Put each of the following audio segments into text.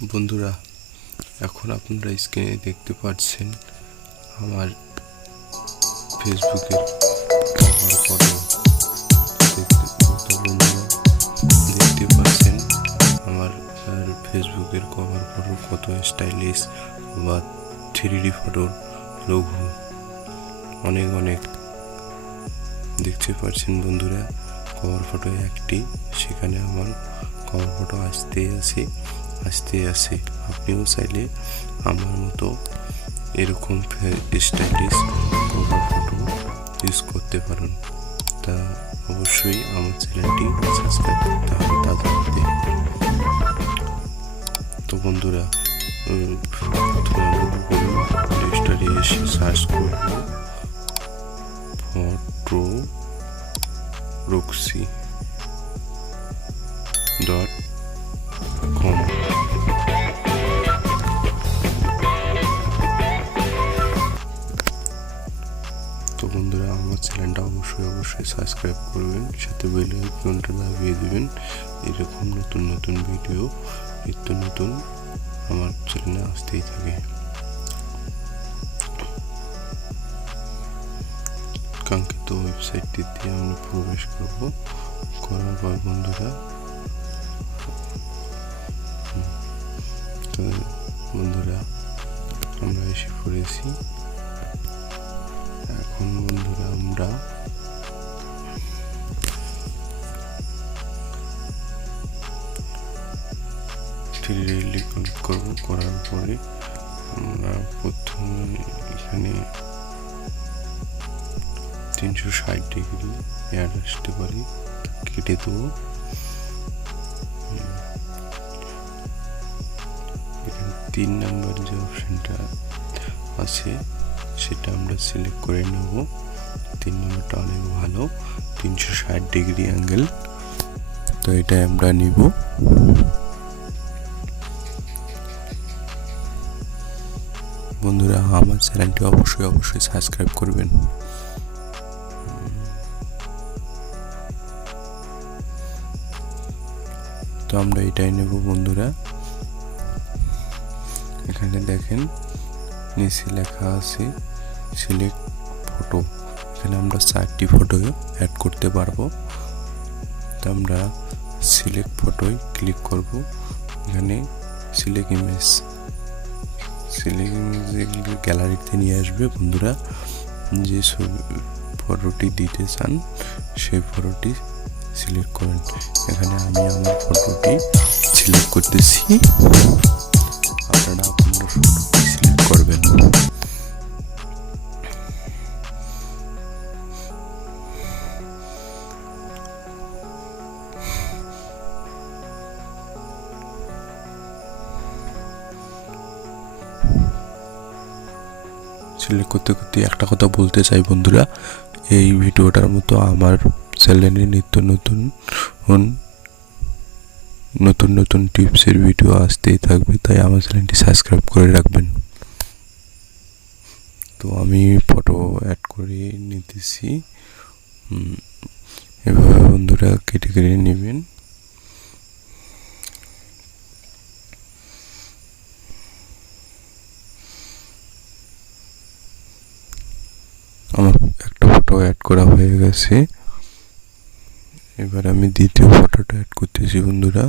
বন্ধুরা, এখন আপনারা স্ক্রিনে দেখতে পাচ্ছেন আমার ফেসবুকের কভার ফটো। বন্ধুরা দেখতে পাচ্ছেন আমার ফেসবুকের কভার ফটো কত স্টাইলিশ বা 3D ফটোর লঘু অনেক দেখতে পাচ্ছেন। বন্ধুরা, কভার ফটো একটি, সেখানে আমার কভার ফটো আসতে আসে। আপনিও চাইলে আমার মতো এরকম স্টাইলিশ কভার ফটো ইউজ করতে পারেন। তা অবশ্যই আমার চ্যানেলটি সাবস্ক্রাইব করতে হবে তাদের। তো বন্ধুরা, প্রথমে আমরা গুগল প্লে স্টোরে এসে সার্চ করব photoroxy.com। তো বন্ধুরা, আমার চ্যানেলটা অবশ্যই সাবস্ক্রাইব করবেন, সাথে বেল আইকনটা দাবিয়ে দেবেন। এরকম নতুন ভিডিও নিত্য নতুন আমার চ্যানেলে আসতেই থাকে। কাঙ্ক্ষিত ওয়েবসাইটটিতে আমরা প্রবেশ করব। করার পর বন্ধুরা আমরা এসে পড়েছি। এখন বন্ধুরা আমরা ক্লিক করব। করার পরে আমরা প্রথমে এখানে 360 ডিগ্রি অ্যাড আসতে পারি, কেটে দেবো। এখানে 3 নাম্বার যে অপশনটা আছে সেটা আমরা সিলেক্ট করে নেব। 3 নম্বরটা অনেক ভালো, 360 ডিগ্রি অ্যাঙ্গেল। তো এটা আমরা নিব। বন্ধুরা, আমার চ্যানেলটি অবশ্যই সাবস্ক্রাইব করবেন। তো আমরা এটাই নেব বন্ধুরা। এখানে দেখেন নিচে লেখা আছে সিলেক্ট ফটো। এখানে আমরা 4টি ফটো অ্যাড করতে পারবো। তো আমরা সিলেক্ট ফটোয় ক্লিক করব। এখানে সিলেক্ট ইমেজ গ্যালারিতে নিয়ে আসবে। বন্ধুরা, যে ফটোটি দিতে চান সেই ফটোটি সিলেক্ট করেন। এখানে আমি আমার ফটোটি সিলেক্ট করতেছি, আপনারা আপনার ফটোটি সিলেক্ট করবেন। সিলেক্ট করতে একটা কথা বলতে চাই বন্ধুরা, এই ভিডিওটার মতো আমার চ্যানেলে নিত্য নতুন টিপসের ভিডিও আসতেই থাকবে, তাই আমার চ্যানেলটি সাবস্ক্রাইব করে রাখবেন। তো আমি ফটো অ্যাড করে নিতেছি। এভাবে বন্ধুরা কেটে নেবেন। আমার একটা ফটো অ্যাড করা হয়ে গেছে। এবার আমি দ্বিতীয় ফটোটা অ্যাড করতেছি বন্ধুরা।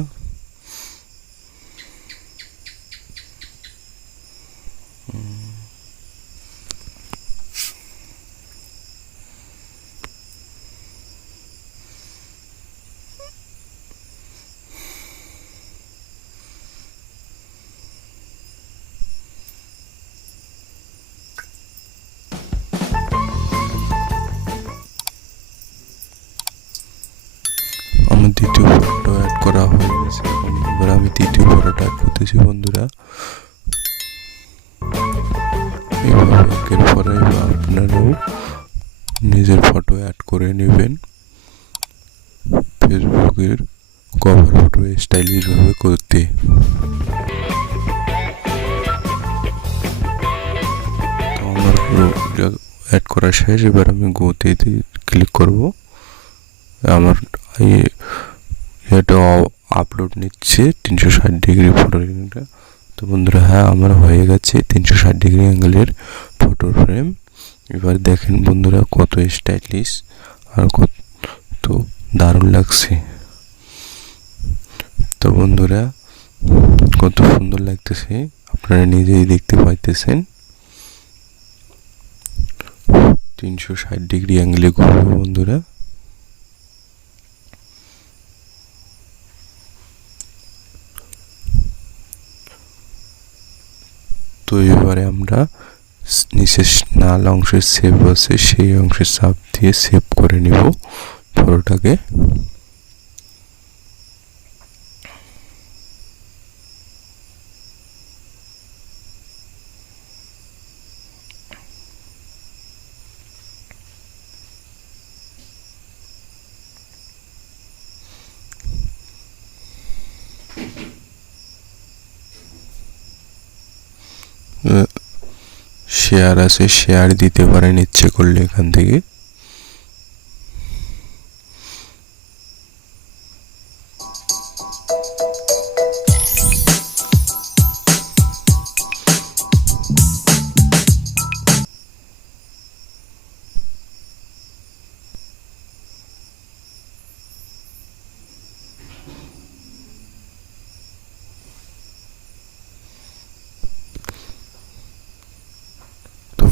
আমার দ্বিতীয় ফটো অ্যাড করা হয়ে গেছে। এবার আমি তৃতীয় ফটোটা অ্যাড করতেছি বন্ধুরা। এভাবে একের পরে আপনারাও নিজের ফটো অ্যাড করে নেবেন ফেসবুকের কভার ফটো স্টাইলিশ ভাবে করতে। তো আমার অ্যাড করা শেষ। এবার আমি গোতে ক্লিক করব। আমার এটা আপলোড নিচ্ছে 360 ডিগ্রি ফটোটা। তো বন্ধুরা হ্যাঁ আমার হয়ে গেছে 360 ডিগ্রি অ্যাঙ্গেলের ফটো ফ্রেম। এবার দেখেন বন্ধুরা কত স্টাইলিশ আর কত দারুণ লাগছে। তো বন্ধুরা কত সুন্দর লাগতেছে, আপনারা নিজেই দেখতে পাইতেছেন। 360 ডিগ্রি অ্যাঙ্গেলে ঘুরবে বন্ধুরা। তো এবারে আমরা নিচে নাল অংশের সেভ আছে সেই অংশের চাপ দিয়ে সেভ করে নিব ফটোটাকে। শেয়ার আছে, শেয়ার দিতে পারেন ইচ্ছে করলে এখান থেকে।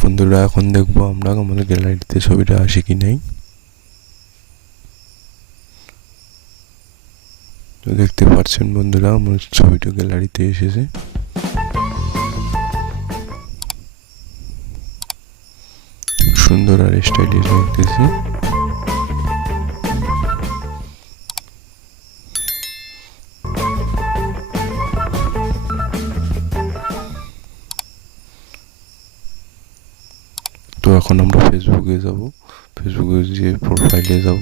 বন্ধুরা এখন দেখবো আমরা আমাদের গ্যালারিতে ছবিটা আসে কি নাই। তো দেখতে পাচ্ছেন বন্ধুরা আমার ছবিটা গ্যালারিতে এসেছে। সুন্দর আর স্টাইলিশ লাগতেছে। তো এখন আমরা ফেসবুকে যাব, ফেসবুকে গিয়ে প্রোফাইলে যাব,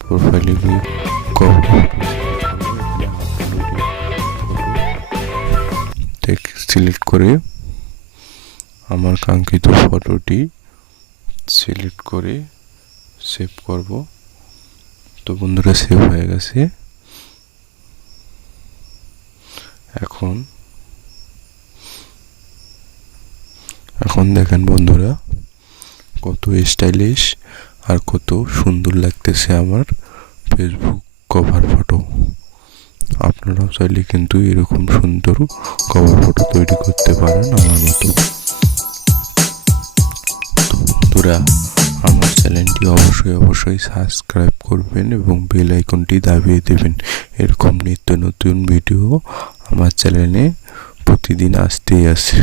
প্রোফাইলে গিয়ে সিলেক্ট করে আমার কাঙ্ক্ষিত ফটোটি সিলেক্ট করে সেভ করব। তো বন্ধুরা সেভ হয়ে গেছে। এখন দেখেন বন্ধুরা কত স্টাইলিশ আর কত সুন্দর লাগতেছে আমার ফেসবুক কভার ফটো। আপনারাও চাইলে কিন্তু এরকম সুন্দর কভার ফটো তৈরি করতে পারেন আমার মতো। তো বন্ধুরা আমার চ্যানেলটি অবশ্যই সাবস্ক্রাইব করবেন এবং বেল আইকনটি দাবিয়ে দেবেন। এরকম নিত্য নতুন ভিডিও আমার চ্যানেলে প্রতিদিন আসতেই আছে।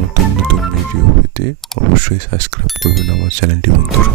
নতুন ভিডিও পেতে অবশ্যই সাবস্ক্রাইব করবেন আমার চ্যানেলটি বন্ধুরা।